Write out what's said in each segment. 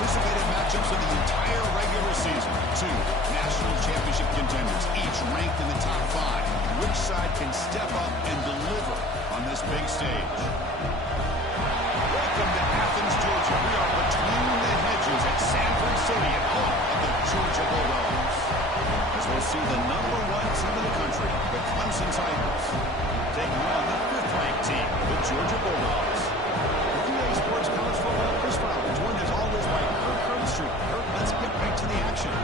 anticipated matchups of the entire regular season. Two national championship contenders, each ranked in the top 5. Which side can step up and deliver on this big stage? Welcome to Athens, Georgia. We are between the hedges at Sanford Stadium, home of the Georgia Bulldogs. As we'll see the #1 team in the country, the Clemson Tigers, taking on the 5th-ranked team, the Georgia Bulldogs. The VA Sports College Football Chris Fowler, joined as always by Kirk Herbstreit. Kirk, let's get right to the action.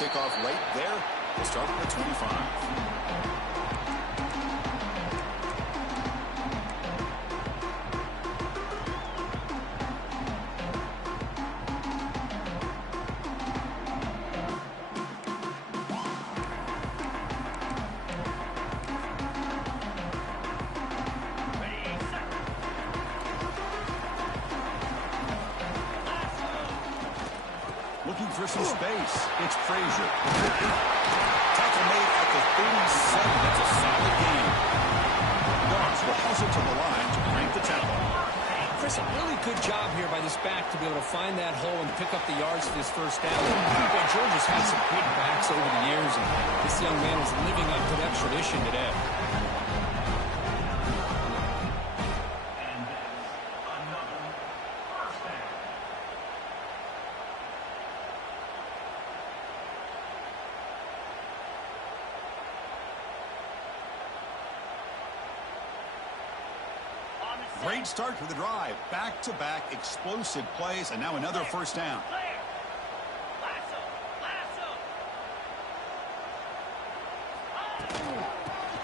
Kickoff right there. We'll start at the 25. Looking for some space. It's Frazier. Tackle made at the 37. That's a solid game. Dogs will hustle to the line to break the tackle. Chris, a really good job here by this back to be able to find that hole and pick up the yards for this first down. But Georgia's had some good backs over the years, and this young man is living up to that tradition today. Great start to the drive. Back-to-back explosive plays, and now another first down.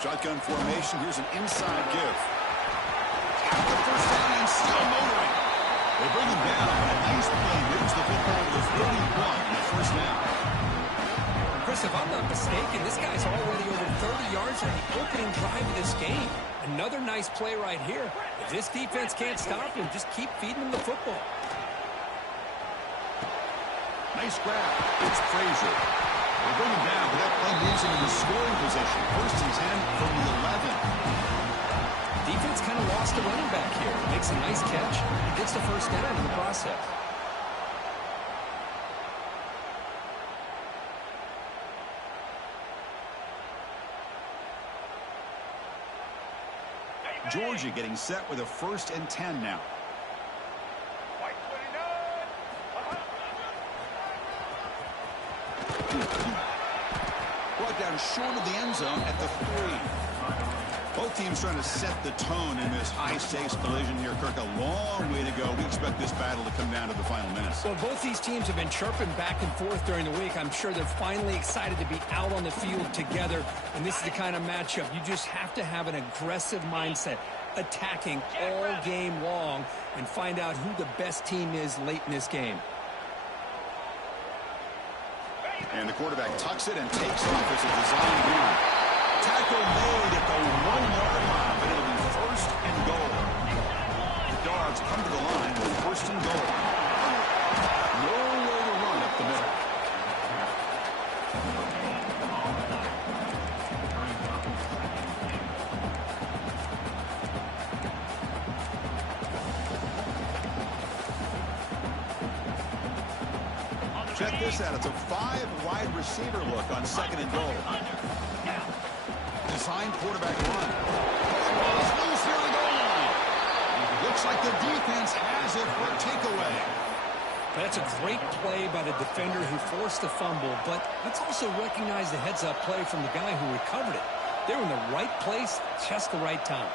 Shotgun formation. Here's an inside give. At the first down and still motoring. They bring him down. A nice play moves the football to the 31 in the first down. Chris, if I'm not mistaken, this guy's already over 30 yards on the opening drive of this game. Another nice play right here. If this defense can't stop him, just keep feeding him the football. Nice grab. It's Frazier. They bring him down, but that play moves him into scoring position. 1st and 10 from the 11. Defense kind of lost the running back here. Makes a nice catch. Gets the first down in the process. Georgia getting set with a 1st and 10 now. Brought down short of the end zone at the 3. Both teams trying to set the tone in this high-stakes collision here. Kirk, a long way to go. We expect this battle to come down to the final minutes. Well, both these teams have been chirping back and forth during the week. I'm sure they're finally excited to be out on the field together. And this is the kind of matchup you just have to have an aggressive mindset, attacking all game long, and find out who the best team is late in this game. And the quarterback tucks it and takes off as a design move. Tackle made at the 1-yard line, but it'll be 1st and goal. The Dogs come to the line with 1st and goal. Nowhere to run up the middle. Check this out. It's a 5-wide receiver look on 2nd and goal. Design quarterback run. Ball's loose here on the goal line. Looks like the defense has it for a takeaway. That's a great play by the defender who forced the fumble, but let's also recognize the heads-up play from the guy who recovered it. They're in the right place, just the right time.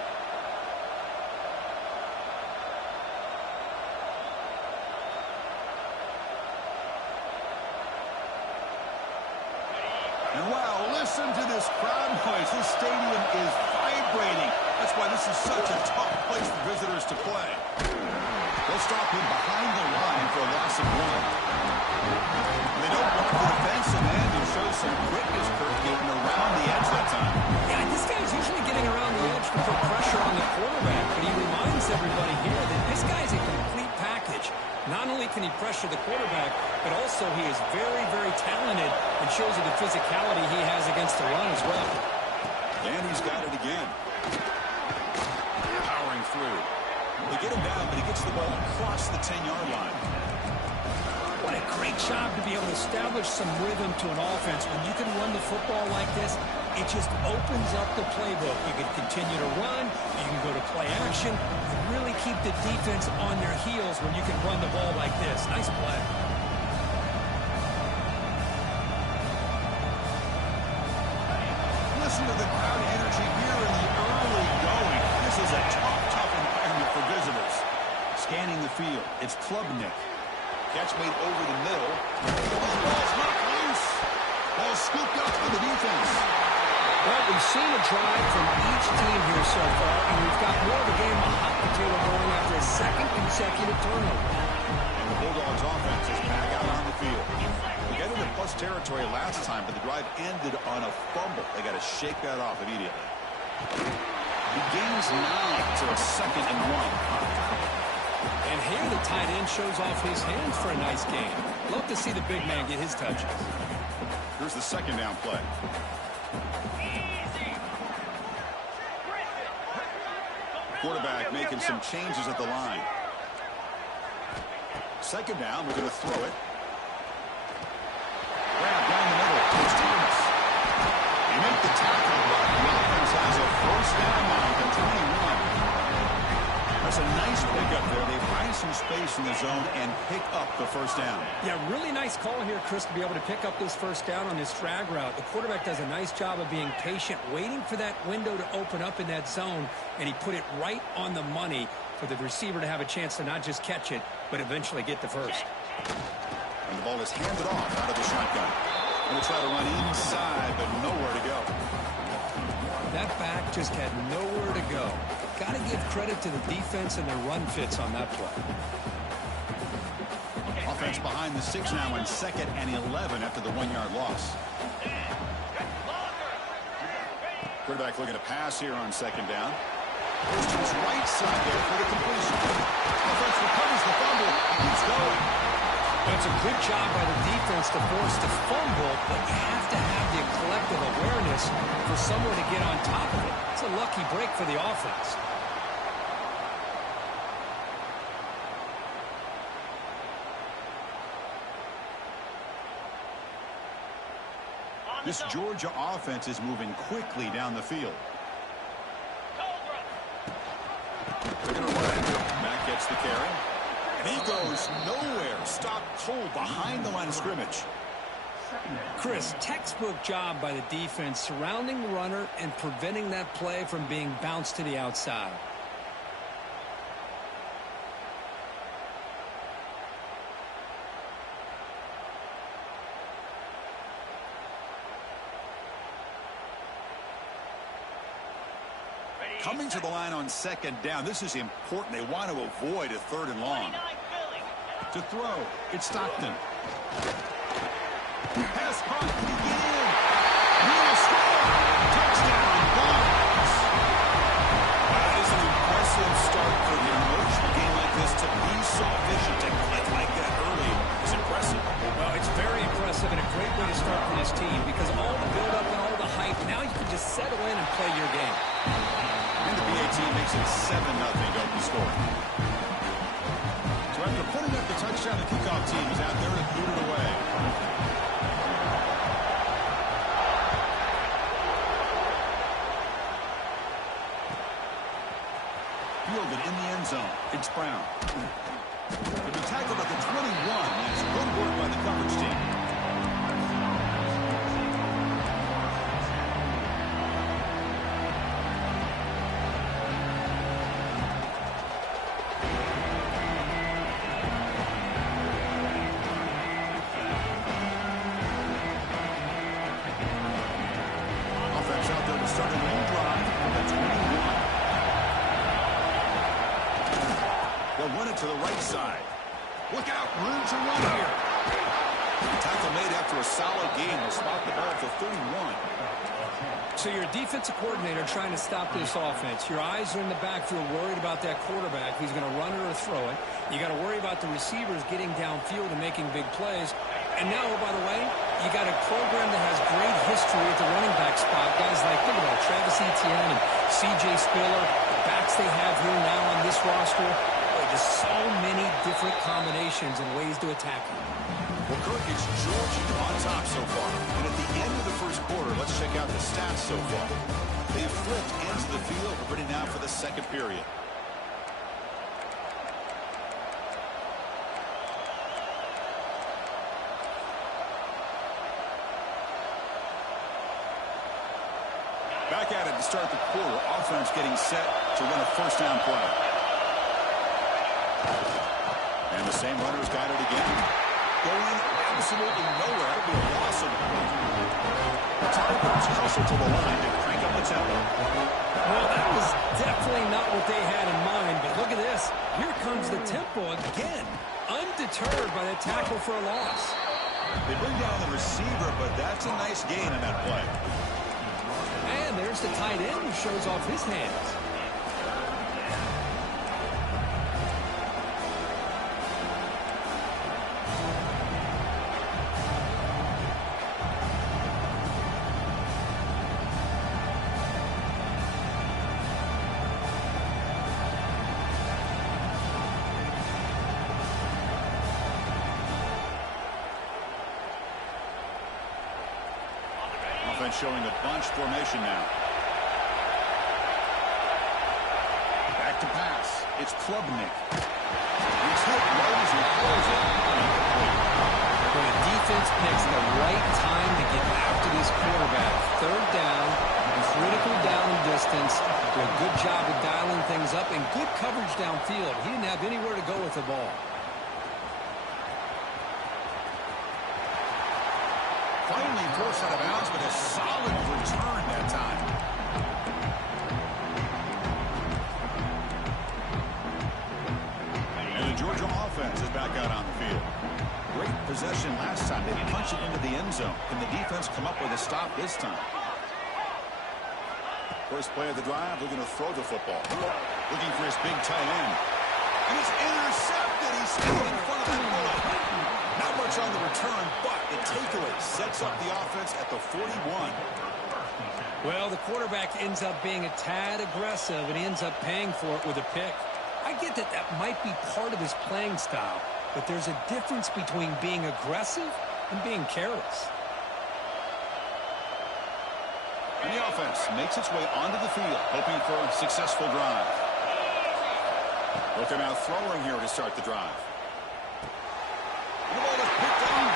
And wow, listen to this crowd noise. This stadium is vibrating. That's why this is such a tough place for visitors to play. They'll stop him behind the line for a loss of 1. And they don't block the defensive end and show some quickness, Kirk, getting around the edge that time. pressure the quarterback, but also he is very, very talented and shows you the physicality he has against the run as well. And he's got it again. Powering through. They get him down, but he gets the ball across the 10-yard line. What a great job to be able to establish some rhythm to an offense. When you can run the football like this, it just opens up the playbook. You can continue to run, you can go to play action, and really keep the defense on their heels when you can run the ball like this. Nice play. Listen to the crowd energy here in the early going. This is a tough environment for visitors. Scanning the field, it's Klubnik. Catch made over the middle. The ball's not loose. Ball scooped up for the defense. Well, we've seen a drive from each team here so far, and we've got more of a game of hot potato going after a second consecutive turnover. And the Bulldogs offense is back out on the field. We got into plus territory last time, but the drive ended on a fumble. They got to shake that off immediately. He gains 9 to a 2nd and 1. And here the tight end shows off his hands for a nice game. Love to see the big man get his touches. Here's the 2nd down play. Quarterback making some changes at the line. 2nd down, we're going to throw it. Grab down the middle. Here's Thomas. They make the tackle, but the offense has a 1st down now at the 21. That's a nice pickup there. They find some space in the zone and pick up the 1st down. Yeah, really nice call here, Chris, to be able to pick up this 1st down on this drag route. The quarterback does a nice job of being patient, waiting for that window to open up in that zone, and he put it right on the money for the receiver to have a chance to not just catch it, but eventually get the 1st. And the ball is handed off out of the shotgun. Going to try to run inside, but nowhere to go. That back just had nowhere to go. Got to give credit to the defense and their run fits on that play. Offense behind the 6 now in 2nd and 11 after the 1-yard loss. Quarterback looking to pass here on 2nd down. Goes to his right side there for the completion. Offense recovers the fumble and keeps going. That's a good job by the defense to force the fumble, but you have to have the collective awareness for someone to get on top of it. It's a lucky break for the offense. This Georgia offense is moving quickly down the field. They're going to run it. Matt gets the carry. And he goes nowhere. Stopped cold behind the line of scrimmage. Chris, textbook job by the defense surrounding the runner and preventing that play from being bounced to the outside. Coming to the line on 2nd down. This is important. They want to avoid a 3rd and long. To throw, it's Stockton. Pass caught. Again. Will score. Touchdown, Bulldogs. That is an impressive start for the emotional game like this. To be so efficient, to click like that early is impressive. Well, it's very impressive and a great way to start for this team because all the build-up and all the hype, now you can just settle in and play your game. And the BA team makes it 7-0 open score. So after putting up the touchdown, the kickoff team is out there to boot it away. Fielded in the end zone. It's Brown. He'll be tackled at the 21. It's good work by the coverage team. Start a new drive from the 21. They'll run it to the right side. Look out, room to run here. Tackle made after a solid game. They'll spot the ball at the 31. So you're a defensive coordinator trying to stop this offense. Your eyes are in the backfield worried about that quarterback who's going to run it or throw it. You got to worry about the receivers getting downfield and making big plays. And now, oh, by the way, you got a program that has great history at the running back spot. Guys like, think about it, Travis Etienne and C.J. Spiller, the backs they have here now on this roster. Boy, just so many different combinations and ways to attack it. Well, Kirk, it's Georgia on top so far. And at the end of the first quarter, let's check out the stats so far. They've flipped into the field. We're ready now for the second period. Back at it to start the quarter. Offense getting set to run a first down play. And the same runner's got it again. Going absolutely nowhere. It'll be a loss of Tigers closer to the line to crank up the tempo. Well, that was definitely not what they had in mind, but look at this. Here comes the tempo again. Undeterred by the tackle for a loss. They bring down the receiver, but that's a nice gain on that play. And there's the tight end who shows off his hands. Offense showing a bunch formation now. Back to pass. It's Klubnik. He's hit right as he throws it. When the defense picks the right time to get after this quarterback, third down, critical down and distance, do a good job of dialing things up and good coverage downfield. He didn't have anywhere to go with the ball. Finally forced out of bounds, but a solid return that time. And the Georgia offense is back out on the field. Great possession last time. They punched it into the end zone. Can the defense come up with a stop this time? First play of the drive, looking to throw the football. Looking for his big tight end. And it's intercepted. He's still in front of the ball. Not much on the return, but the takeaway sets up the offense at the 41. Well, the quarterback ends up being a tad aggressive, and he ends up paying for it with a pick. I get that that might be part of his playing style, but there's a difference between being aggressive and being careless. And the offense makes its way onto the field, hoping for a successful drive. Looking out throwing here to start the drive. The ball is picked up.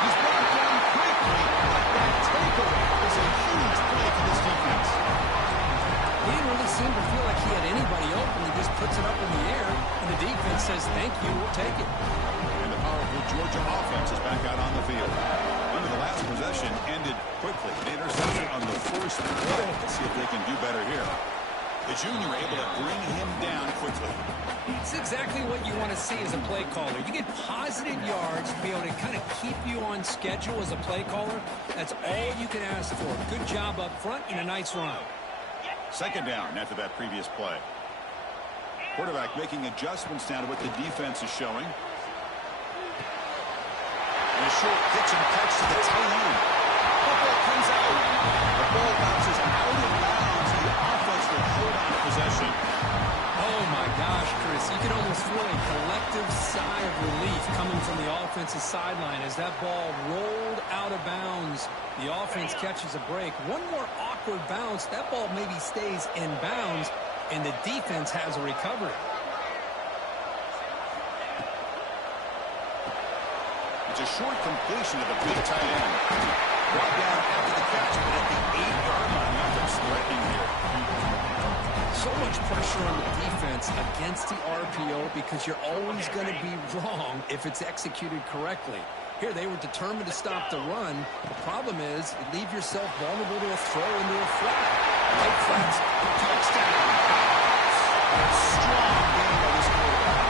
He's brought down quickly. That takeaway is a huge play for this defense. He didn't really seem to feel like he had anybody open. He just puts it up in the air, and the defense says, thank you, we'll take it. And the powerful Georgia offense is back out on the field. Under the last possession ended quickly. The interception on the first play. Let's see if they can do better here. The junior able to bring him down quickly. It's exactly what you want to see as a play caller. You get positive yards to be able to kind of keep you on schedule as a play caller. That's all you can ask for. Good job up front and a nice run. Second down after that previous play. Quarterback making adjustments now to what the defense is showing. And a short pitch and catch to the tight end. Football comes out. The ball bounces out of bounds. The offense will hold on to possession. Oh, my gosh, Chris. You can almost feel a collective sigh of relief coming from the offensive sideline as that ball rolled out of bounds. The offense catches a break. One more awkward bounce. That ball maybe stays in bounds, and the defense has a recovery. It's a short completion of a big tight end. Brought down after the catch, but at the 8-yard line, the offense threatening here. So much pressure on the defense against the RPO because you're always going to be wrong if it's executed correctly. Here, they were determined to stop the run. The problem is you leave yourself vulnerable to a throw into a flat. Right flats, touchdown. Strong game by this quarterback.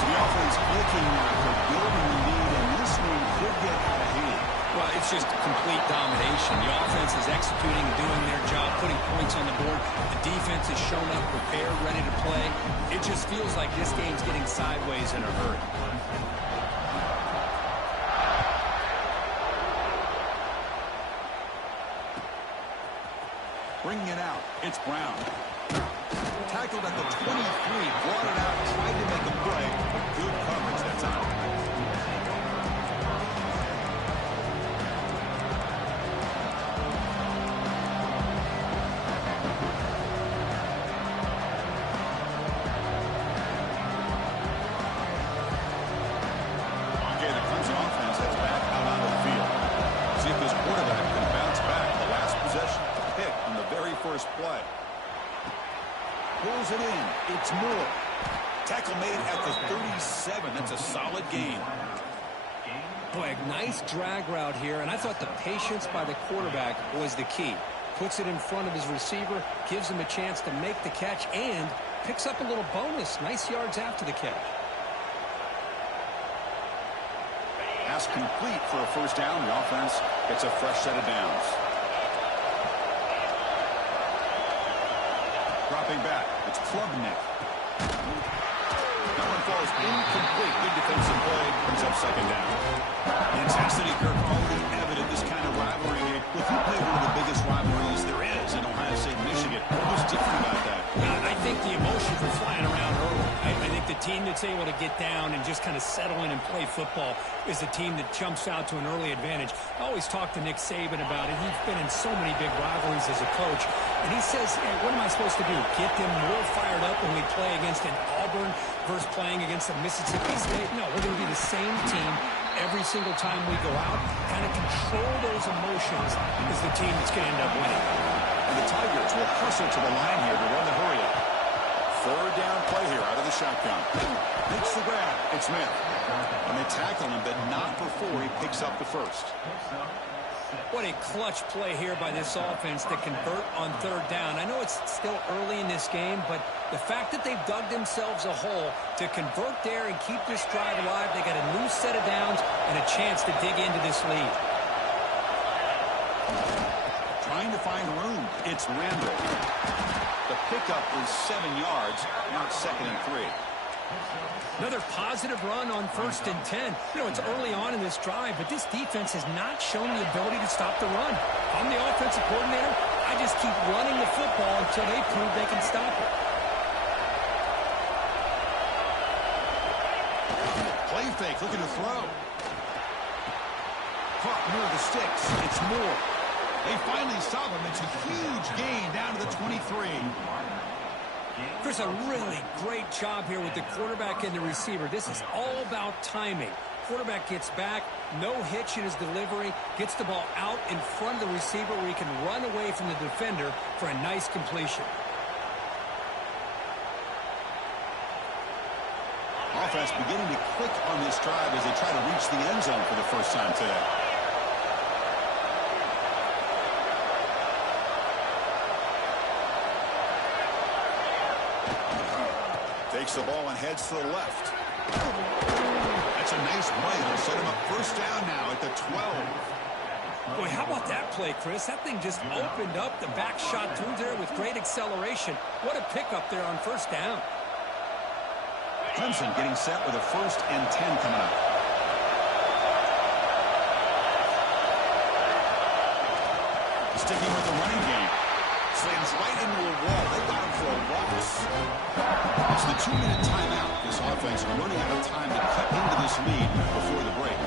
So the offense looking for building the lead in this one could get out of hand. Well, it's just complete domination. The offense is executing, doing their job, putting points on the board. The defense has shown up, prepared, ready to play. It just feels like this game's getting sideways in a hurry. Bringing it out, it's Brown. Tackled at the 23, brought it out, tried to make a play, but good coverage that time. Okay, the Clemson offense heads back out onto the field. See if this quarterback can bounce back the last possession. Pick on the very first play. Pulls it in. It's Moore. Tackle made at the 37. That's a solid gain. Boy, a nice drag route here, and I thought the patience by the quarterback was the key. Puts it in front of his receiver, gives him a chance to make the catch, and picks up a little bonus. Nice yards after the catch. Pass complete for a first down. The offense gets a fresh set of downs. Dropping back, it's Klubnik. That one falls incomplete. Good defensive play. Brings up second down. The intensity, Kirk, already evident. This kind of rivalry here. Look, you play one of the biggest rivalries there is in Ohio State, Michigan. What's different about that? I think the emotions are flying around early. I think the team that's able to get down and just kind of settle in and play football is the team that jumps out to an early advantage. I always talk to Nick Saban about it. He's been in so many big rivalries as a coach. And he says, hey, what am I supposed to do? Get them more fired up when we play against an Auburn versus playing against a Mississippi State? No, we're going to be the same team every single time we go out. Kind of control those emotions is the team that's going to end up winning. And the Tigers will hustle to the line here to run the hurry up. Third down play here out of the shotgun. Makes the grab. It's Smith. And they tackle him, but not before he picks up the first. What a clutch play here by this offense to convert on third down. I know it's still early in this game, but the fact that they've dug themselves a hole to convert there and keep this drive alive, they got a new set of downs and a chance to dig into this lead. Trying to find room. It's Randall. The pickup is 7 yards. Now it's 2nd and 3. Another positive run on 1st and 10. You know, it's early on in this drive, but this defense has not shown the ability to stop the run. If I'm the offensive coordinator, I just keep running the football until they prove they can stop it. Play fake, looking to throw. Caught near the sticks. It's Moore. They finally stop him. It's a huge gain down to the 23. Chris, a really great job here with the quarterback and the receiver. This is all about timing. Quarterback gets back, no hitch in his delivery, gets the ball out in front of the receiver where he can run away from the defender for a nice completion. Offense beginning to click on this drive as they try to reach the end zone for the first time today. Takes the ball and heads to the left. That's a nice play. It'll set him up first down now at the 12. Boy, how about that play, Chris? That thing just opened up. The back shot through there with great acceleration. What a pickup there on first down. Clemson getting set with a 1st and 10 coming up. Sticking with the running game. Slams right into a wall. They got him for a loss. It's the 2-minute timeout. This offense running out of time to cut into this lead before the break.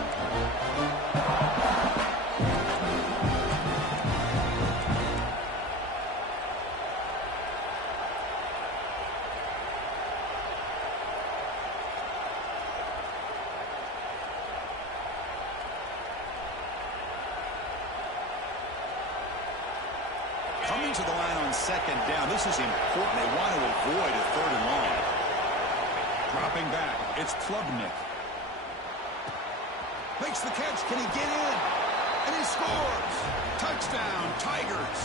Coming to the line on 2nd down. This is important. They want to avoid a 3rd and long. Dropping back. It's Klubnik. Makes the catch. Can he get in? And he scores. Touchdown, Tigers.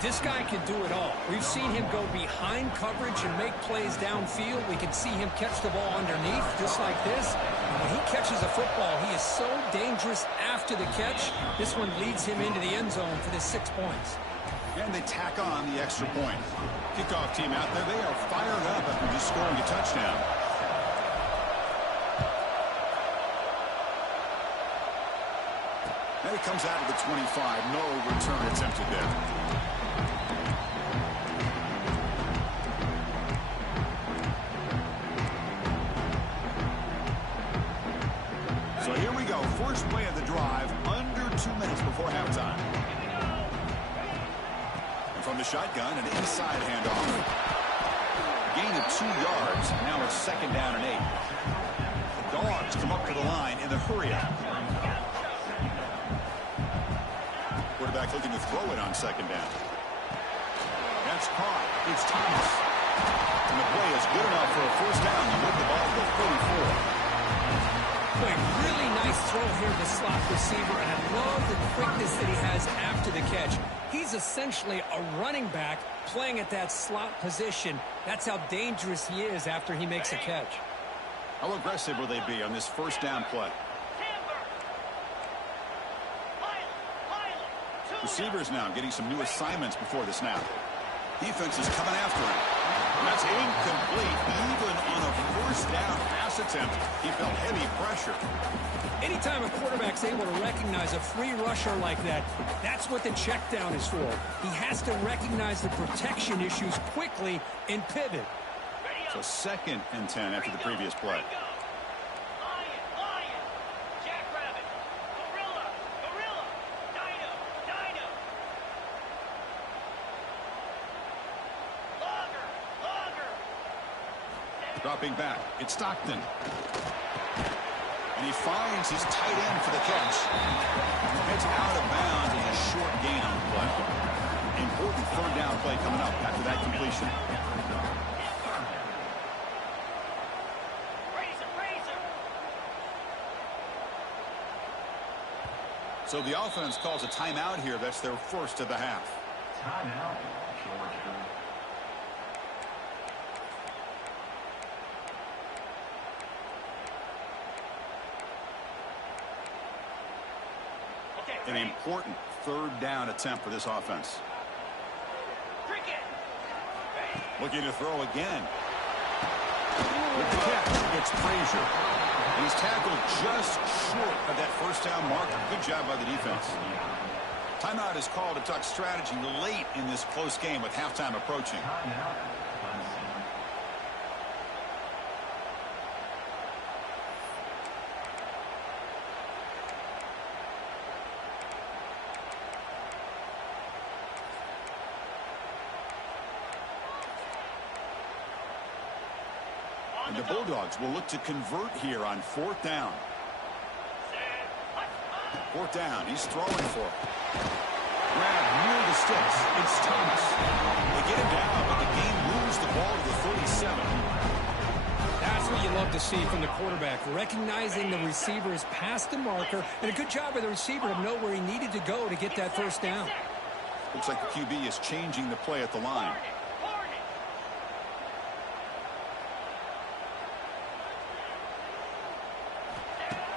This guy can do it all. We've seen him go behind coverage and make plays downfield. We can see him catch the ball underneath, just like this. And when he catches a football, he is so dangerous after the catch. This one leads him into the end zone for the 6 points. And they tack on the extra point. Kickoff team out there, they are fired up after just scoring a touchdown. And it comes out of the 25. No return attempted there. So here we go. First play of the drive, under 2 minutes before halftime. And from the shotgun, an inside handoff. Gain of 2 yards. Now it's 2nd down and 8. The Dogs come up to the line in the hurry-up. Quarterback looking to throw it on 2nd down. That's caught. It's Thomas. And the play is good enough for a first down to move the ball to the 34. Boy, really nice throw here to the slot receiver, and I love the quickness that he has after the catch. He's essentially a running back playing at that slot position. That's how dangerous he is after he makes a catch. How aggressive will they be on this first down play? Receivers now getting some new assignments before the snap. Defense is coming after him. And that's incomplete. Even on a first down pass attempt, he felt heavy pressure. Anytime a quarterback's able to recognize a free rusher like that, that's what the check down is for. He has to recognize the protection issues quickly and pivot. So 2nd and 10 after the previous play. Dropping back, it's Stockton. And he finds his tight end for the catch. It's out of bounds as a short gain on the play. Important 3rd down play coming up after that completion. So the offense calls a timeout here. That's their first of the half. Timeout, Georgia. An important 3rd down attempt for this offense. Looking to throw again. With the catch, it's Frazier. He's tackled just short of that first down marker. Good job by the defense. Timeout is called to talk strategy late in this close game with halftime approaching. And the Bulldogs will look to convert here on 4th down. 4th down, he's throwing for it. Grab near the sticks. It's Thomas. They get him down, but the game moves the ball to the 37. That's what you love to see from the quarterback, recognizing the receiver is past the marker, and a good job by the receiver to know where he needed to go to get that first down. Looks like the QB is changing the play at the line.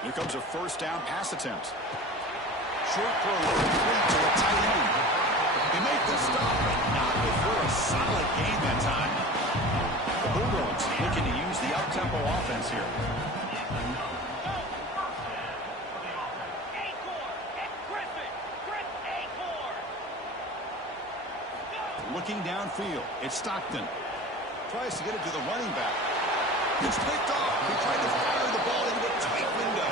Here comes a first down pass attempt. Short throw complete to a tight end. They make the stop, but not before a solid gain that time. The Bulldogs looking to use the up-tempo offense here. Looking downfield, it's Stockton. Tries to get it to the running back. It's picked off. He tried to fire the ball into a tight window.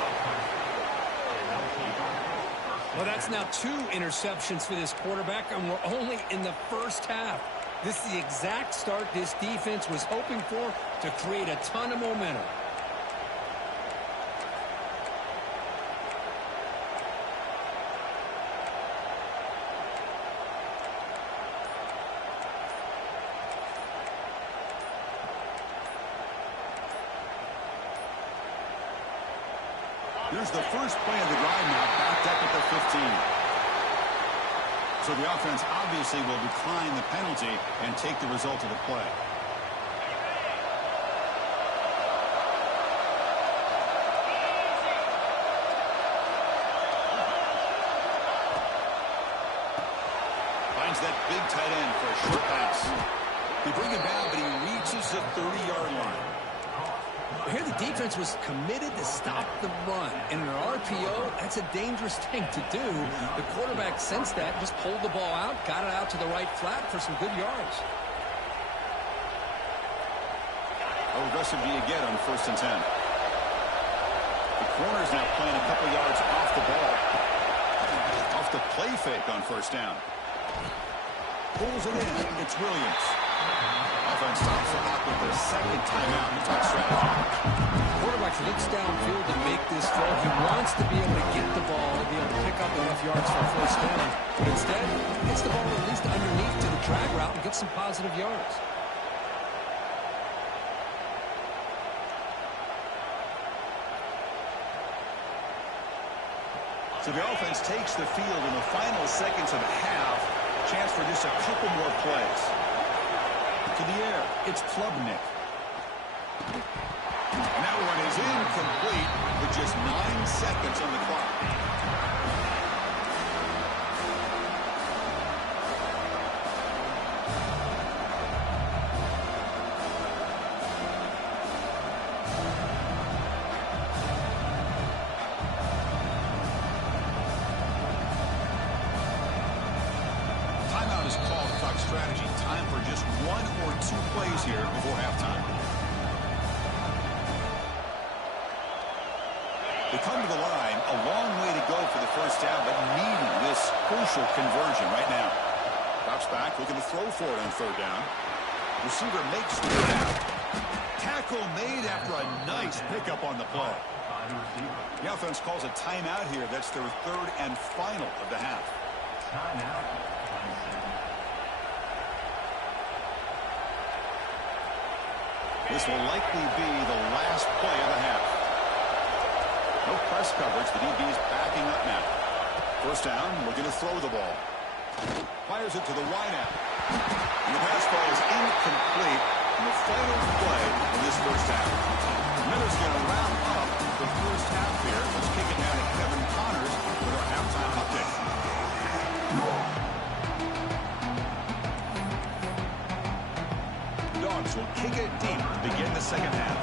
Well, that's now 2 interceptions for this quarterback, and we're only in the first half. This is the exact start this defense was hoping for to create a ton of momentum. Here's the first play of the drive now, backed up at the 15. So the offense obviously will decline the penalty and take the result of the play. Finds that big tight end for a short pass. They bring him down, but he reaches the 30-yard line. Here the defense was committed to stop the run. In an RPO, that's a dangerous thing to do. The quarterback sensed that, just pulled the ball out, got it out to the right flat for some good yards. How aggressive do you get on 1st and 10? The corner's now playing a couple yards off the ball. Off the play fake on 1st down. Pulls it in. It's Williams. Offense stops the clock with their 2nd timeout in talk strategy. Quarterback looks downfield to make this throw. He wants to be able to get the ball and be able to pick up enough yards for a 1st down. But instead, he gets the ball at least underneath to the drag route and gets some positive yards. So the offense takes the field in the final seconds of the half. Chance for just a couple more plays. To the air, it's Klubnik. And that one is incomplete with just 9 seconds on the clock. Timeout is called clock strategy. Time for just 1 or 2 plays here before halftime. They come to the line, a long way to go for the 1st down, but needing this crucial conversion right now. Drops back, looking to throw for it on 3rd down. Receiver makes the out. Tackle made after a nice pickup on the play. The offense calls a timeout here. That's their 3rd and final of the half. This will likely be the last play of the half. No press coverage. The DB's backing up now. 1st down, looking to throw the ball. Fires it to the wideout. And the pass ball is incomplete in the final play in this 1st half. Miller's going to wrap up the 1st half here. Let's kick it down to Kevin Connors with our halftime update. Dogs will kick it deep to begin the 2nd half.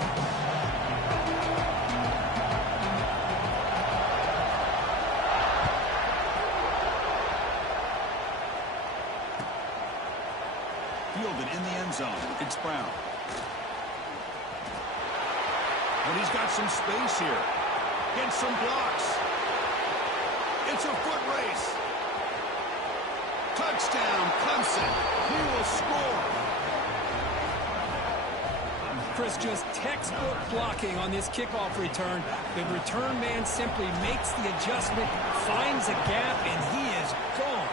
Fielded in the end zone. It's Brown. And he's got some space here. Gets some blocks. It's a foot race. Touchdown, Clemson. He will score. Chris, just textbook blocking on this kickoff return. The return man simply makes the adjustment, finds a gap, and he is gone.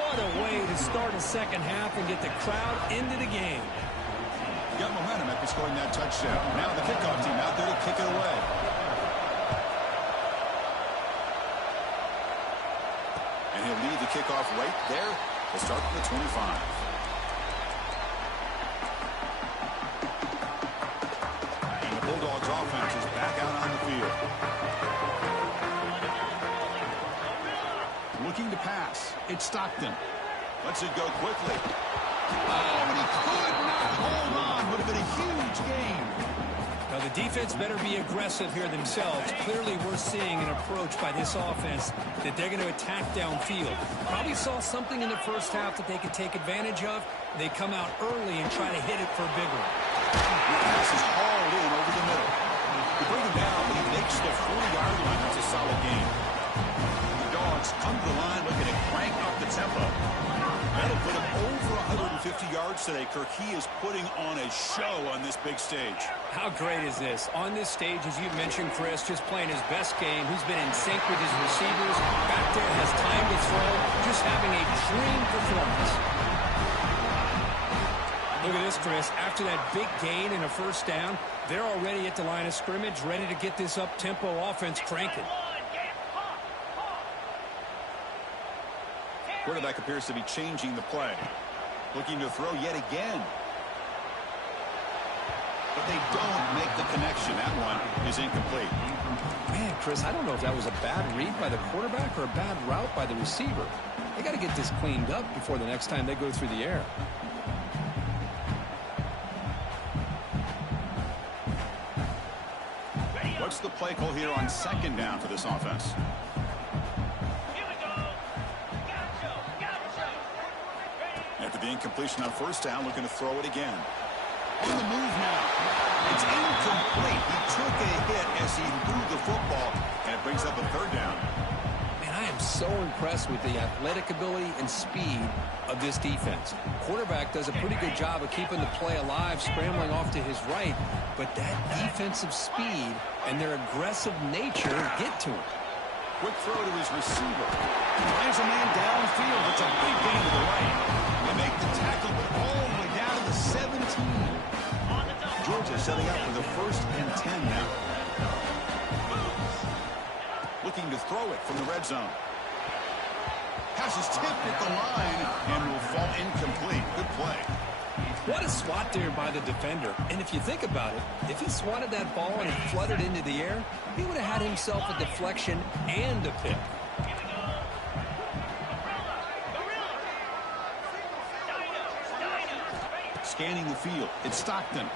What a way to start a 2nd half and get the crowd into the game. Got momentum after scoring that touchdown. Now the kickoff team out there to kick it away. And he'll lead the kickoff right there to start from the 25. Bulldogs offense is back out on the field. Looking to pass. It's Stockton. Lets it go quickly. Oh, and he could not hold on. Would have been a huge gain. Now the defense better be aggressive here themselves. Clearly we're seeing an approach by this offense that they're going to attack downfield. Probably saw something in the 1st half that they could take advantage of. They come out early and try to hit it for a big one. The pass is hauled in over the middle. They bring him down, but he makes the 40-yard line. That's a solid gain. The Dogs come to the line looking to crank up the tempo. That'll put him over 150 yards today. Kirk, he is putting on a show on this big stage. How great is this? On this stage, as you mentioned, Chris, just playing his best game. He's been in sync with his receivers. Back there, has time to throw. Just having a dream performance. Look at this, Chris. After that big gain and a 1st down, they're already at the line of scrimmage, ready to get this up-tempo offense cranking. Quarterback appears to be changing the play. Looking to throw yet again. But they don't make the connection. That one is incomplete. Man, Chris, I don't know if that was a bad read by the quarterback or a bad route by the receiver. They got to get this cleaned up before the next time they go through the air. What's the play call here on second down for this offense? After the incompletion on first down, looking to throw it again. On the move now. It's incomplete. He took a hit as he threw the football, and it brings up a third down. Man, I am so impressed with the athletic ability and speed of this defense. Quarterback does a pretty good job of keeping the play alive, scrambling off to his right, but that defensive speed and their aggressive nature get to him. Quick throw to his receiver. He finds a man downfield. It's a big gain to the right. They make the tackle, but all the way down to the 17. Georgia setting up for the 1st and 10 now. Looking to throw it from the red zone. Pass is tipped at the line and will fall incomplete. Good play. What a swat there by the defender. And if you think about it, if he swatted that ball and it fluttered into the air, he would have had himself a deflection and a pick. Scanning the field, it's Stockton.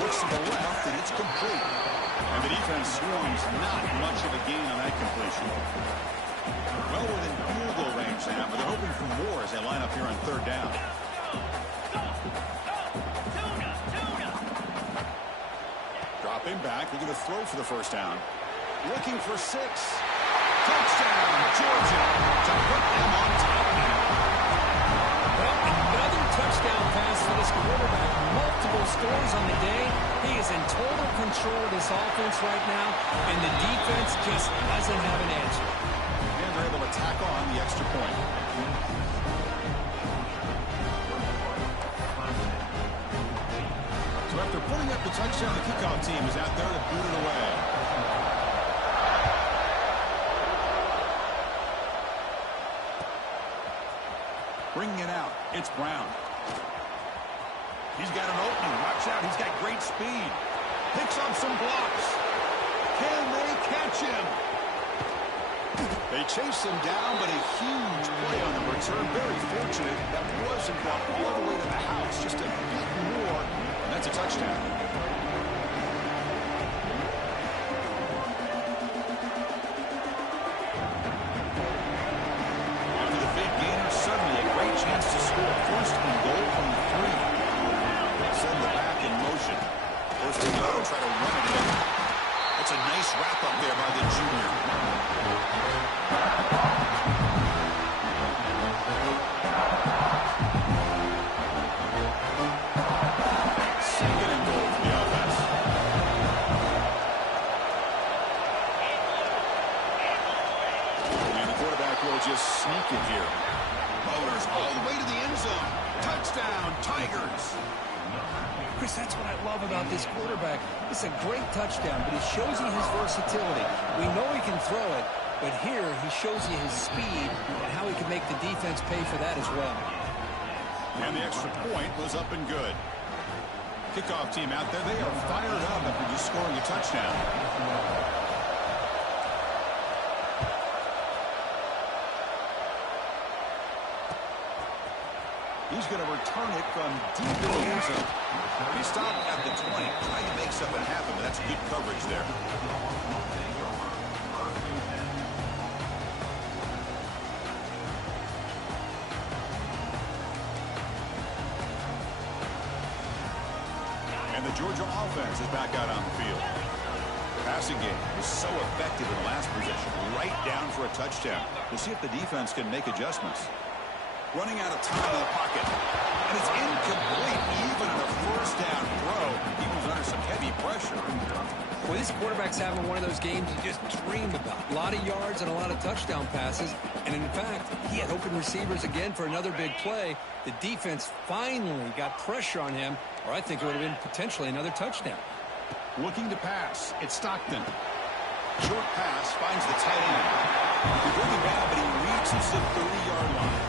Looks to the left, and it's complete. And the defense swarms not much of a gain on that completion. Well within field goal range now, but they're hoping for more as they line up here on third down. Dropping back, we're going to throw for the first down. Looking for 6. Touchdown, Georgia, to put them on top now. Well, another touchdown pass for this quarterback. Multiple scores on the day. He is in total control of this offense right now, and the defense just doesn't have an answer. And they're able to tack on the extra point. So after putting up the touchdown, the kickoff team is out there to boot it away. Bringing it out, it's Brown. He's got an opening. Watch out, he's got great speed. Picks up some blocks. Can they catch him? They chase him down, but a huge play on the return. Very fortunate that wasn't brought all the way to the house. Just a bit more, and that's a touchdown. After the big gainer, suddenly a great chance to score. First and goal from the 3. Send the back in motion. First and goal, try to run it in. That's a nice wrap-up there by the junior. Second and goal for the offense. And the quarterback will just sneak it here. Motors all the way to the end zone. Touchdown, Tigers. Chris, that's what I love about this quarterback. It's a great touchdown, but it shows you his versatility. We know he can throw it, but here he shows you his speed and how he can make the defense pay for that as well. And the extra point was up and good. Kickoff team out there, they are fired up after just scoring a touchdown. He's going to return it from deep in the end zone. He stopped at the 20, trying to make something happen, but that's good coverage there. And the Georgia offense is back out on the field. The passing game was so effective in the last possession, right down for a touchdown. We'll see if the defense can make adjustments. Running out of time in the pocket. And it's incomplete, even on a first down throw. He was under some heavy pressure. Well, this quarterback's having one of those games you just dream about. A lot of yards and a lot of touchdown passes. And in fact, he had open receivers again for another big play. The defense finally got pressure on him, or I think it would have been potentially another touchdown. Looking to pass. It's Stockton. Short pass finds the tight end. He bring him down, but he reads is the 30-yard line.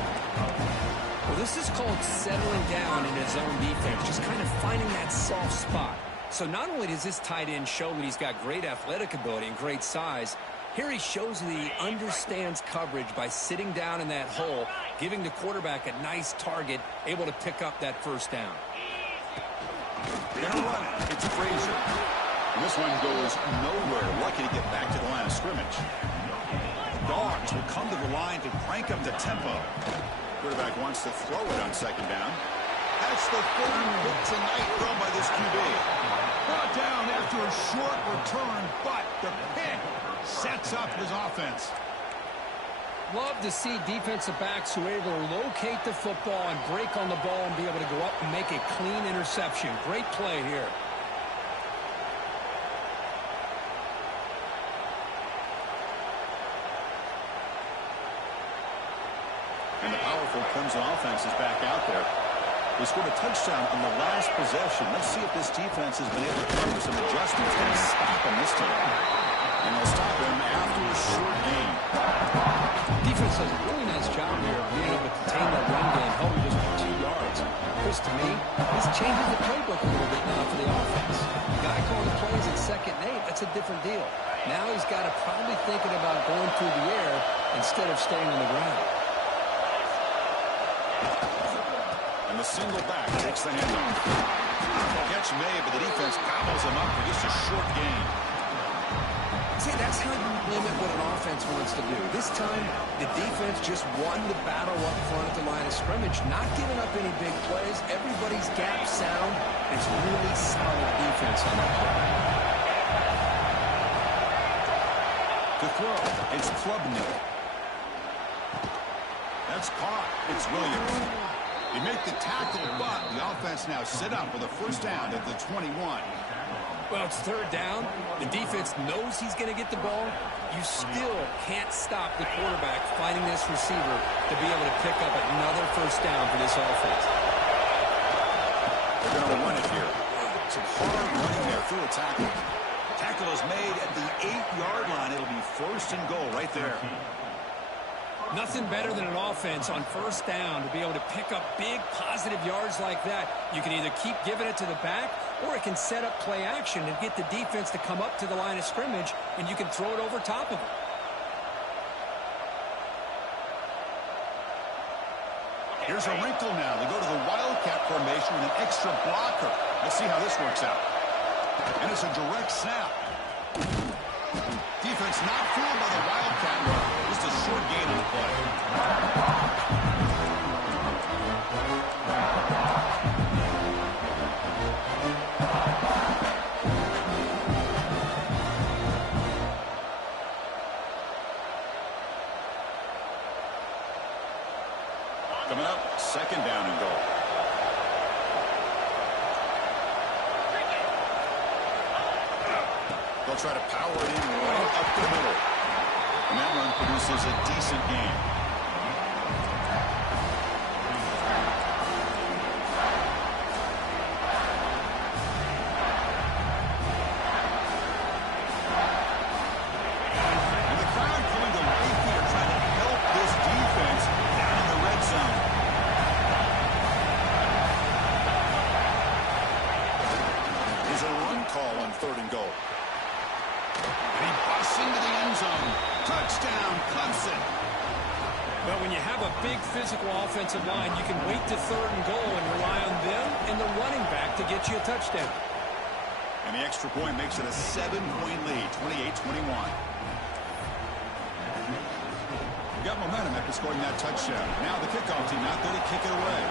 Well, this is called settling down in his own defense, just kind of finding that soft spot. So not only does this tight end show that he's got great athletic ability and great size, here he shows that he understands coverage by sitting down in that hole, giving the quarterback a nice target, able to pick up that first down. They're going to run it. It's Frazier. And this one goes nowhere. Lucky to get back to the line of scrimmage. Dogs will come to the line to crank up the tempo. Quarterback wants to throw it on second down. That's the third pick tonight thrown by this QB. Brought down after a short return, but the pick sets up his offense. Love to see defensive backs who are able to locate the football and break on the ball and be able to go up and make a clean interception. Great play here. And the powerful Clemson offense is back out there. They scored a touchdown on the last possession. Let's see if this defense has been able to come with some adjustments and stop him this time. And they'll stop him after a short gain. Defense does a really nice job here of being able to contain that run game, held him just for 2 yards. Chris, to me, this changes the playbook a little bit now for the offense. The guy calling the plays at 2nd and 8, that's a different deal. Now he's got to probably thinking about going through the air instead of staying on the ground. And the single back takes the handoff. Catch made, but the defense gobbles him up for just a short gain. See, that's how you limit what an offense wants to do. This time, the defense just won the battle up front at the line of scrimmage, not giving up any big plays. Everybody's gap sound. It's really solid defense on that play. To throw, it's Klubnik. That's caught. It's Williams. They make the tackle, but the offense now set up with a first down at the 21. Well, it's 3rd down. The defense knows he's going to get the ball. You still can't stop the quarterback finding this receiver to be able to pick up another first down for this offense. They're going to run it here. Some hard running there through a tackle. Tackle is made at the 8-yard line. It'll be 1st and goal right there. Nothing better than an offense on first down to be able to pick up big positive yards like that. You can either keep giving it to the back, or it can set up play action and get the defense to come up to the line of scrimmage, and you can throw it over top of them. Here's a wrinkle now. They go to the Wildcat formation with an extra blocker. Let's see how this works out. And it's a direct snap. Defense not fooled by the Wildcat run. Just a short gain on the play. Coming up, 2nd down and goal. They'll try to power it in right up the middle. And that run produces a decent gain. And the crowd coming to life here, trying to help this defense down in the red zone. There's a run call on 3rd and goal. And he busts into the end zone. Touchdown, Clemson. But when you have a big physical offensive line, you can wait to 3rd and goal and rely on them and the running back to get you a touchdown. And the extra point makes it a 7-point lead, 28-21. We got momentum after scoring that touchdown. Now the kickoff team out there to kick it away.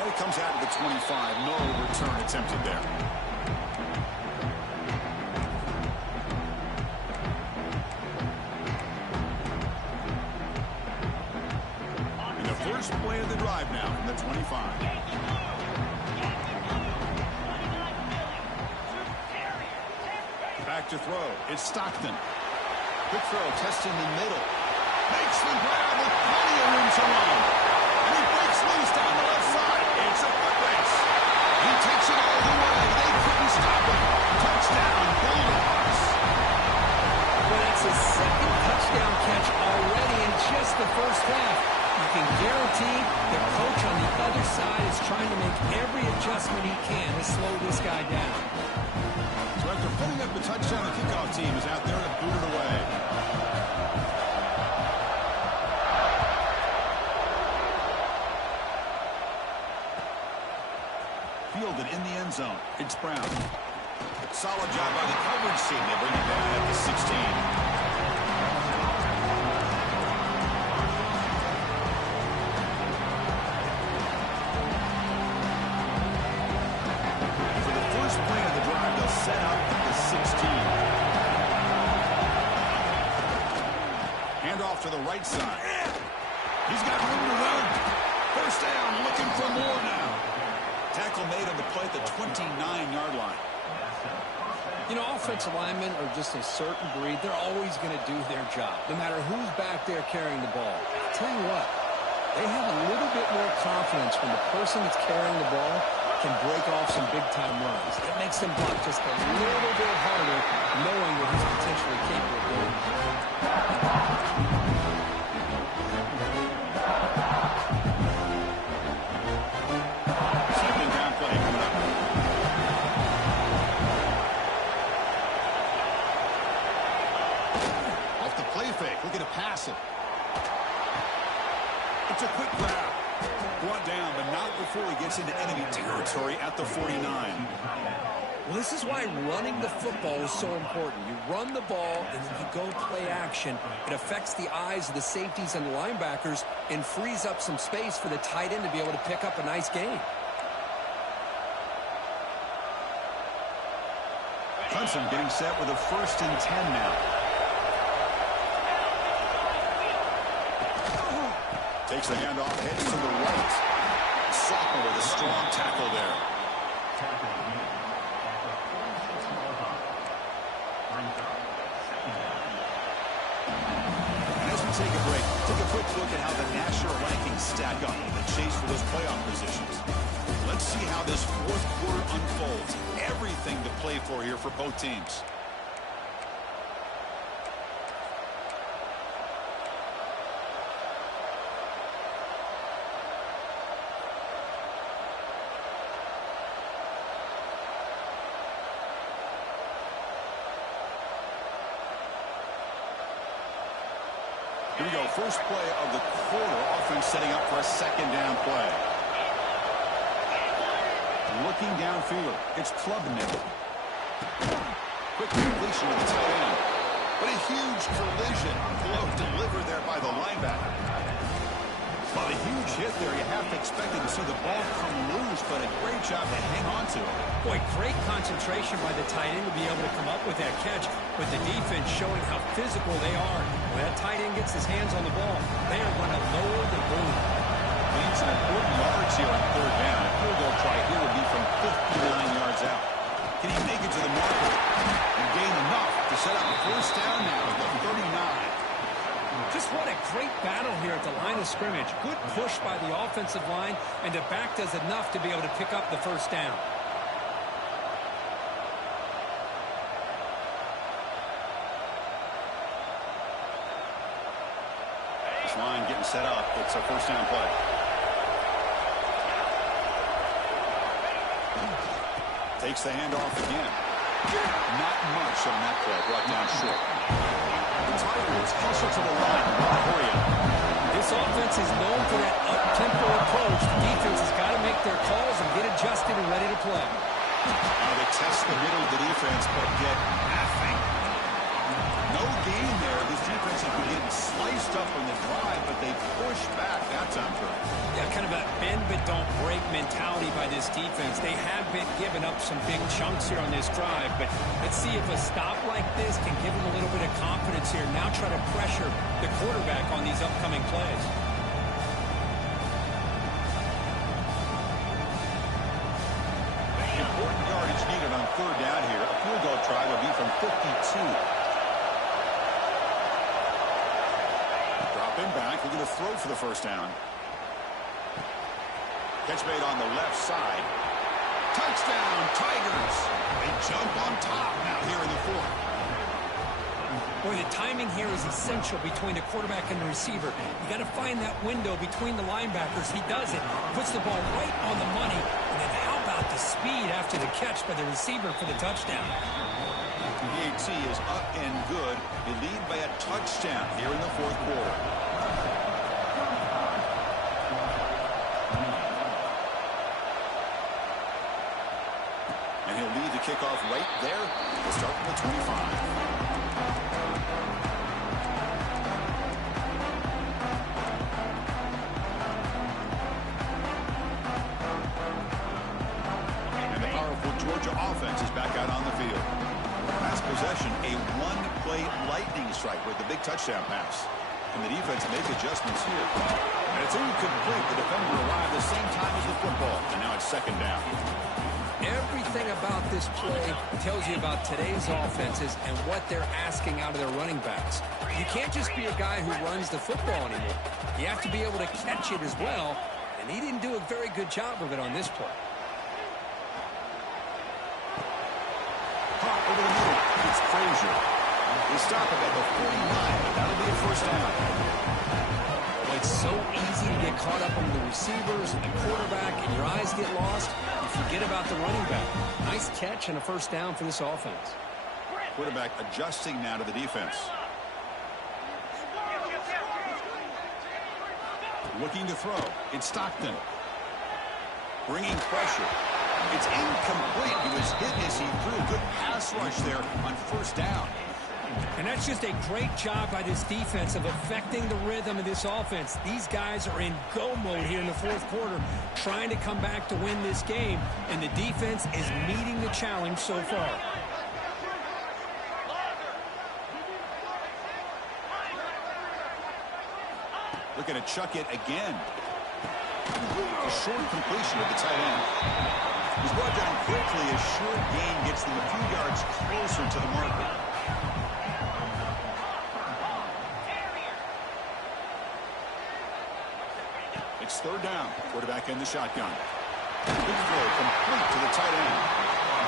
And it comes out of the 25. No return attempted there. And the first play of the drive now from the 25. Back to throw. It's Stockton. Quick throw, testing the middle. Makes the grab with plenty of room to run. And he breaks loose down the left side. It's a foot race. He takes it all the way. They couldn't stop him. Touchdown, Bulldogs. touchdown. The kickoff team is out there to boot it away. Fielded in the end zone. It's Brown. Solid job by the coverage team. They bring it down at the 16. Set up at the 16. Hand off to the right side. He's got room to run. First down, looking for more now. Tackle made on the play at the 29-yard line. You know, offensive linemen are just a certain breed. They're always going to do their job, no matter who's back there carrying the ball. I'll tell you what, they have a little bit more confidence when the person that's carrying the ball can break off some big-time runs. It makes them block just a little bit harder, knowing what he's potentially capable of doing. Second down play coming up. Off the play fake, looking to pass it. It's a quick grab. Brought down, but not before he gets into enemy territory at the 49. Well, this is why running the football is so important. You run the ball, and then you go play action. It affects the eyes of the safeties and the linebackers and frees up some space for the tight end to be able to pick up a nice gain. Clemson getting set with a 1st and 10 now. Takes the handoff, heads to the right. Sophomore with a strong tackle there. And as we take a break, take a quick look at how the national rankings stack up in the chase for those playoff positions. Let's see how this fourth quarter unfolds. Everything to play for here for both teams. Here we go, first play of the quarter. Offense setting up for a second down play. Looking downfield, it's Klubnik. Quick completion to the tight end. But a huge collision. Blow delivered there by the linebacker. Well, a huge hit there. You have to expect to see the ball come loose, but a great job to hang on to it. Boy, great concentration by the tight end to be able to come up with that catch, with the defense showing how physical they are. When that tight end gets his hands on the ball, they are going to lower the boom. Needs some important yards here on third down. A field goal try here would be from 59 yards out. Can he make it to the marker and gain enough to set up a first down now at the 39? Just what a great battle here at the line of scrimmage. Good push by the offensive line, and the back does enough to be able to pick up the first down. This line getting set up. It's a first down play. Takes the handoff again. Not much on that play. Brought down short. The Tigers hustle to the line. Hurry up. This offense is known for that up-tempo approach. The defense has got to make their calls and get adjusted and ready to play. Now they test the middle of the defense, but get nothing. No gain there. This defense has been getting sliced up on the drive, but they push back that time through. Yeah, kind of a bend but don't break mentality by this defense. They have been giving up some big chunks here on this drive, but let's see if a stop like this can give them a little bit of confidence here. Now try to pressure the quarterback on these upcoming plays. Important yardage needed on third down here. A field goal try would be from 52. Dropping back, looking to throw for the first down. Catch made on the left side. Touchdown, Tigers. They jump on top now here in the fourth. Boy, the timing here is essential between the quarterback and the receiver. You got to find that window between the linebackers. He does it. Puts the ball right on the money. And then how about the speed after the catch by the receiver for the touchdown? PAT is up and good. They lead by a touchdown here in the fourth quarter. And he'll lead the kickoff right there. We'll start from the 25. Georgia offense is back out on the field. Last possession, a one-play lightning strike with the big touchdown pass. And the defense make adjustments here. And it's incomplete. The defender arrived the same time as the football. And now it's second down. Everything about this play tells you about today's offenses and what they're asking out of their running backs. You can't just be a guy who runs the football anymore. You have to be able to catch it as well. And he didn't do a very good job of it on this play. Over the middle, it's Frazier. They stop it at the 49. That'll be a first down. Well, it's so easy to get caught up on the receivers and the quarterback, and your eyes get lost. You forget about the running back. Nice catch and a first down for this offense. Quarterback adjusting now to the defense. Looking to throw. It's Stockton. Bringing pressure. It's incomplete. He was hit as he threw a good pass rush there on first down. And that's just a great job by this defense of affecting the rhythm of this offense. These guys are in go mode here in the fourth quarter, trying to come back to win this game, and the defense is meeting the challenge so far. Looking to chuck it again. A short completion of the tight end. He's brought down quickly. A short gain gets them a few yards closer to the marker. It's third down. Quarterback in the shotgun. Big throw complete to the tight end.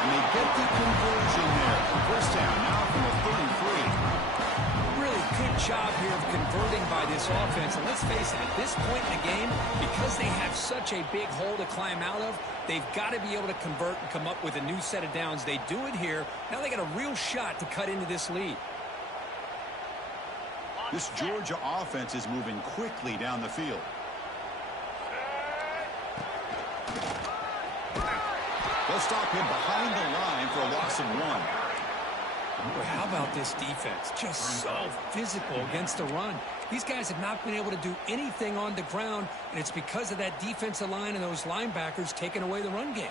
And they get the conversion there. First down now from a 33. Really good job here of converting by this offense. And let's face it, at this point in the game, because they have such a big hole to climb out of, they've got to be able to convert and come up with a new set of downs. They do it here. Now they got a real shot to cut into this lead. This Georgia offense is moving quickly down the field. They'll stop him behind the line for a loss of 1. Boy, how about this defense? Just so physical against the run. These guys have not been able to do anything on the ground, and it's because of that defensive line and those linebackers taking away the run game.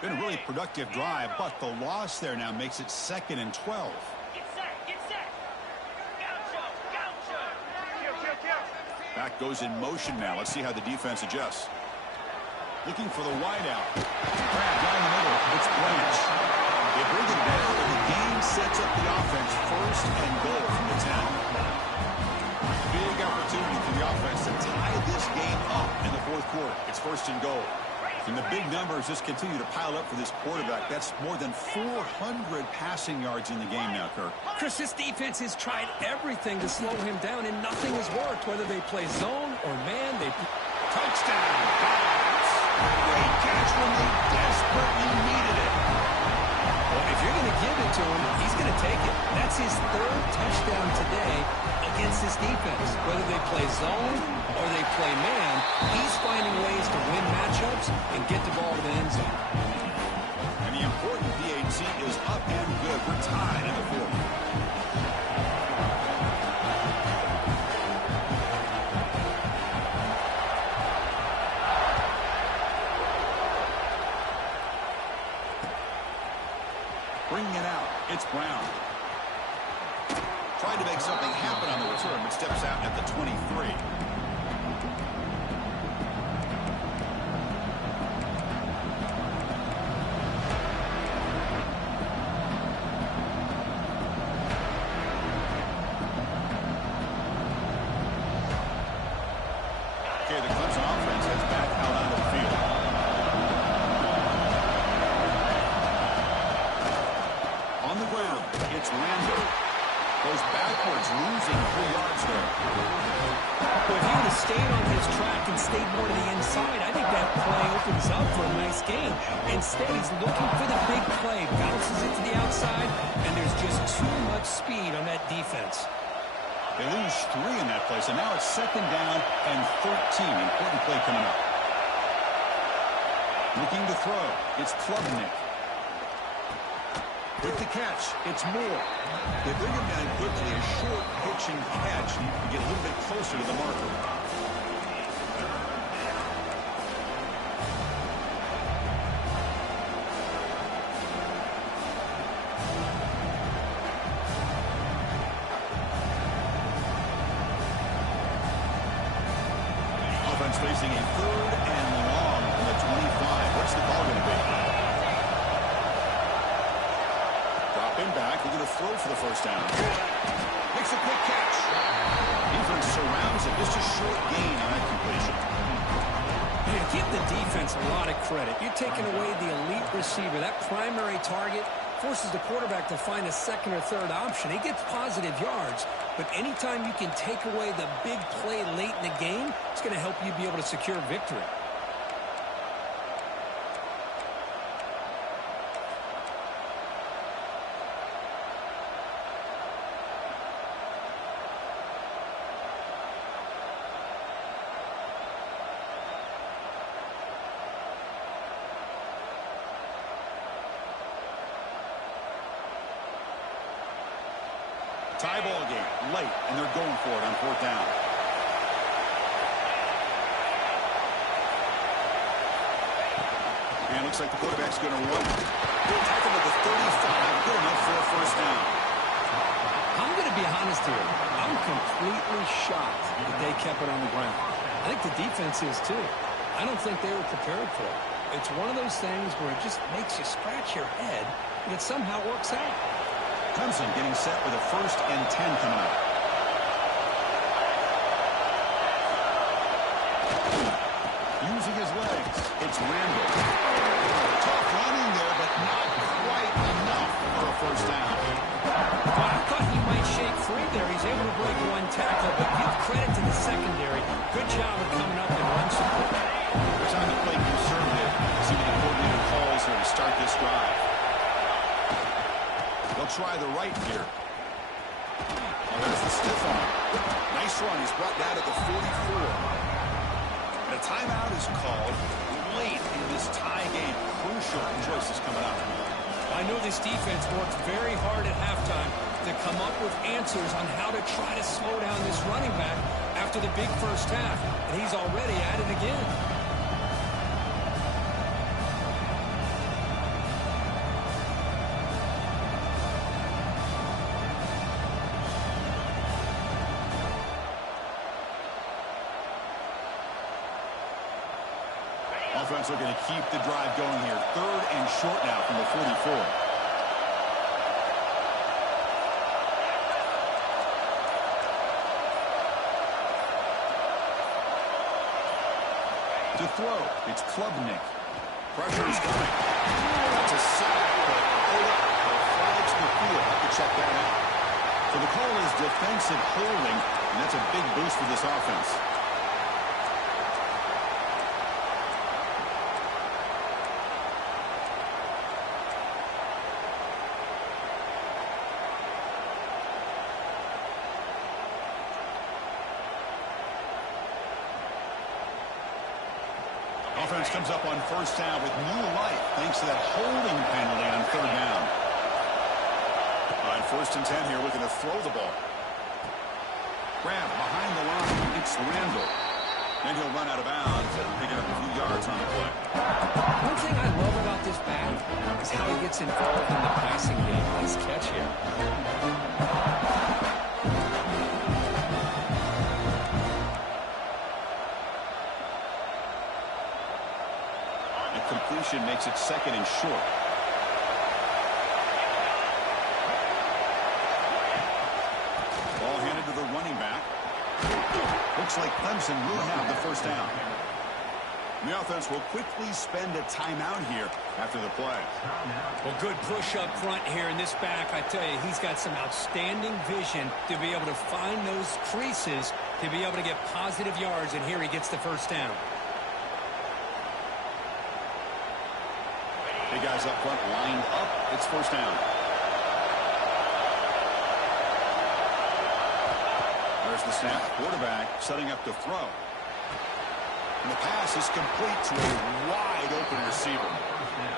Been a really productive drive, but the loss there now makes it 2nd and 12. Back goes in motion now. Let's see how the defense adjusts. Looking for the wideout. Grab down the middle. It's Blanche. They bring it down, and the game sets up the offense. First and goal from the 10. Big opportunity for the offense to tie this game up in the fourth quarter. It's first and goal. And the big numbers just continue to pile up for this quarterback. That's more than 400 passing yards in the game now, Kirk. Chris, this defense has tried everything to slow him down, and nothing has worked. Whether they play zone or man, they... Touchdown! Great catch when they desperately needed it. Well, if you're going to give it to him, he's going to take it. That's his 3rd touchdown today against this defense. Whether they play zone or they play man, he's finding ways to win matchups and get the ball to the end zone. And the important PAT is up and good. We're tied in the fourth. Bringing it out, it's Brown. Tried to make something happen on the return, but steps out at the 23. Okay, the Clemson offense heads back out onto the field. On the ground, it's Randall. Goes backwards, losing 3 yards there. stayed on his track and stayed more to the inside, I think that play opens up for a nice game. Instead, he's looking for the big play, bounces it to the outside, and there's just too much speed on that defense. They lose 3 in that play, so now it's 2nd down and 13. Important play coming up. Looking to throw. It's Klubnik. With the catch, it's Moore. They bring him down quickly, a short pitch and catch to get a little bit closer to the marker. Offense facing a 3rd and long from the 25. What's the call going to be? Dropping back, they're going to throw for the 1st down. Makes a quick catch. Defense surrounds it. Just a short gain on that completion. Yeah, give the defense a lot of credit. You're taking away the elite receiver. That primary target forces the quarterback to find a 2nd or 3rd option. He gets positive yards, but anytime you can take away the big play late in the game, it's going to help you be able to secure victory. Tie ball game, late, and they're going for it on 4th down. And it looks like the quarterback's going to run. Good tackle at the 35, good enough for a 1st down. I'm going to be honest here. I'm completely shocked that they kept it on the ground. I think the defense is too. I don't think they were prepared for it. It's one of those things where it just makes you scratch your head, but it somehow works out. Clemson getting set with a 1st and 10 coming up. Using his legs, it's Randall. Tough running there, but not quite enough for a 1st down. Well, I thought he might shake free there. He's able to break 1 tackle, but give credit to the secondary. Good job of coming up and run support. They're trying to play conservative. See what the coordinator calls here to start this drive. They'll try the right here. Oh, there's the stiff arm. Nice run. He's brought down at the 44. And a timeout is called late in this tie game. Crucial choices coming up. I know this defense worked very hard at halftime to come up with answers on how to try to slow down this running back after the big 1st half. And he's already at it again. Offense looking to keep the drive going here. 3rd and short now from the 44. To throw, it's Klubnik. Pressure is coming. That's a sack, but hold up. Flags the field. Have to check that out. So the call is defensive holding, and that's a big boost for this offense. Offense comes up on 1st down with new life thanks to that holding penalty on 3rd down. On 1st and 10 here, looking to throw the ball. Grab behind the line. It's Randall. Then he'll run out of bounds and pick up a few yards on the play. One thing I love about this back is how he gets involved in the passing game. Nice catch here. Completion makes it 2nd and short. Ball handed to the running back. Looks like Clemson will have the 1st down. The offense will quickly spend a timeout here after the play. Well, good push up front here in this back. I tell you, he's got some outstanding vision to be able to find those creases to be able to get positive yards, and here he gets the first down. Hey, guys up front lined up. It's first down. There's the snap. Quarterback setting up to throw. And the pass is complete to a wide-open receiver.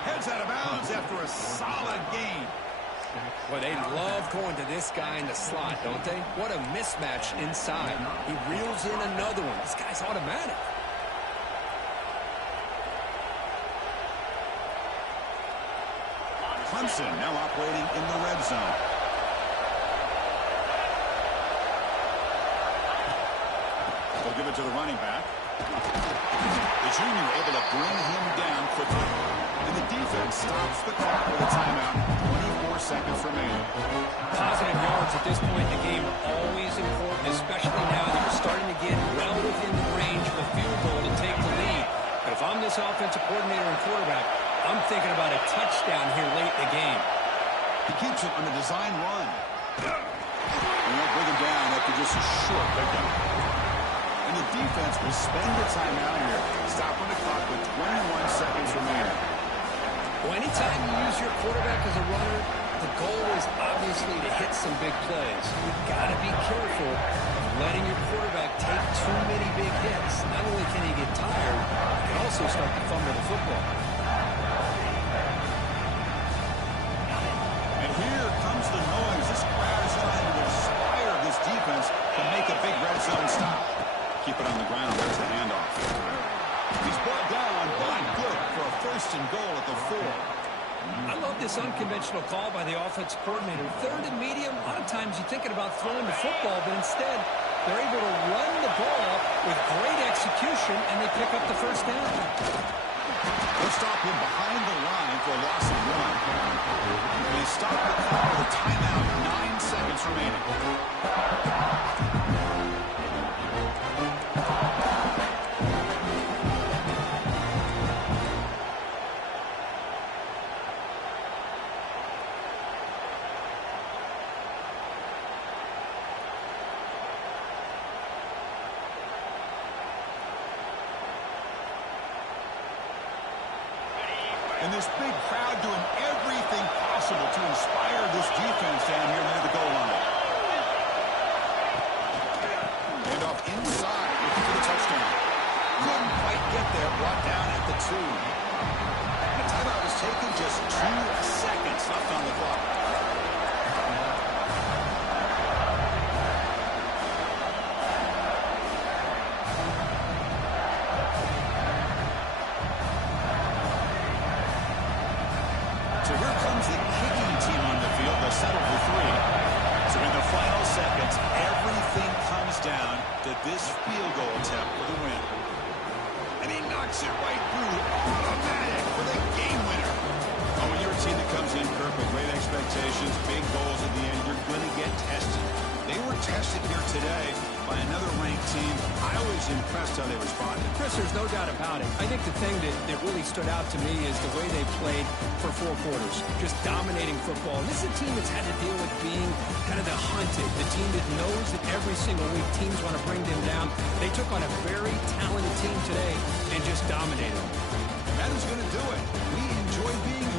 Heads out of bounds after a solid gain. Well, they love going to this guy in the slot, don't they? What a mismatch inside. He reels in another one. This guy's automatic. Clemson now operating in the red zone. They'll give it to the running back. The junior able to bring him down quickly. And the defense stops the clock with a timeout. 24 seconds remaining. Positive yards at this point in the game are always important, especially now that you're starting to get well within the range of a field goal to take the lead. But if I'm this offensive coordinator and quarterback, I'm thinking about a touchdown here late in the game. He keeps it on the design run. And they'll bring him down after just a short pickup. And the defense will spend the timeout here, stopping the clock with 21 seconds remaining. Well, anytime you use your quarterback as a runner, the goal is obviously to hit some big plays. You've got to be careful of letting your quarterback take too many big hits. Not only can he get tired, he can also start to fumble the football. And here comes the noise. This crowd is trying to inspire this defense to make a big red zone stop. Keep it on the ground. There's the handoff. He's brought down, but good for a first and goal at the 4. I love this unconventional call by the offensive coordinator. Third and medium, a lot of times you're thinking about throwing the football, but instead they're able to run the ball with great execution, and they pick up the first down. They'll stop him behind the line for a loss of 1. And they stop the clock with a timeout, 9 seconds remaining. And this big crowd doing everything possible to inspire this defense down here near the goal line. And off inside, looking for the touchdown. Couldn't quite get there, brought down at the 2. And the timeout was taken, just 2 seconds left on the clock. So here comes the kicking team on the field. They'll settle for 3. So in the final seconds, everything comes down to this field goal attempt for the win. And he knocks it right through. Automatic for the game winner. Oh, when you're a team that comes in, Kirk, with great expectations, big goals at the end, you're going to get tested. They were tested here today by another ranked team. I was impressed how they responded. Chris, there's no doubt about it. I think the thing that really stood out to me is the way they played for 4 quarters, just dominating football. And this is a team that's had to deal with being kind of the hunted, the team that knows that every single week teams want to bring them down. They took on a very talented team today and just dominated them. That is going to do it. We enjoy being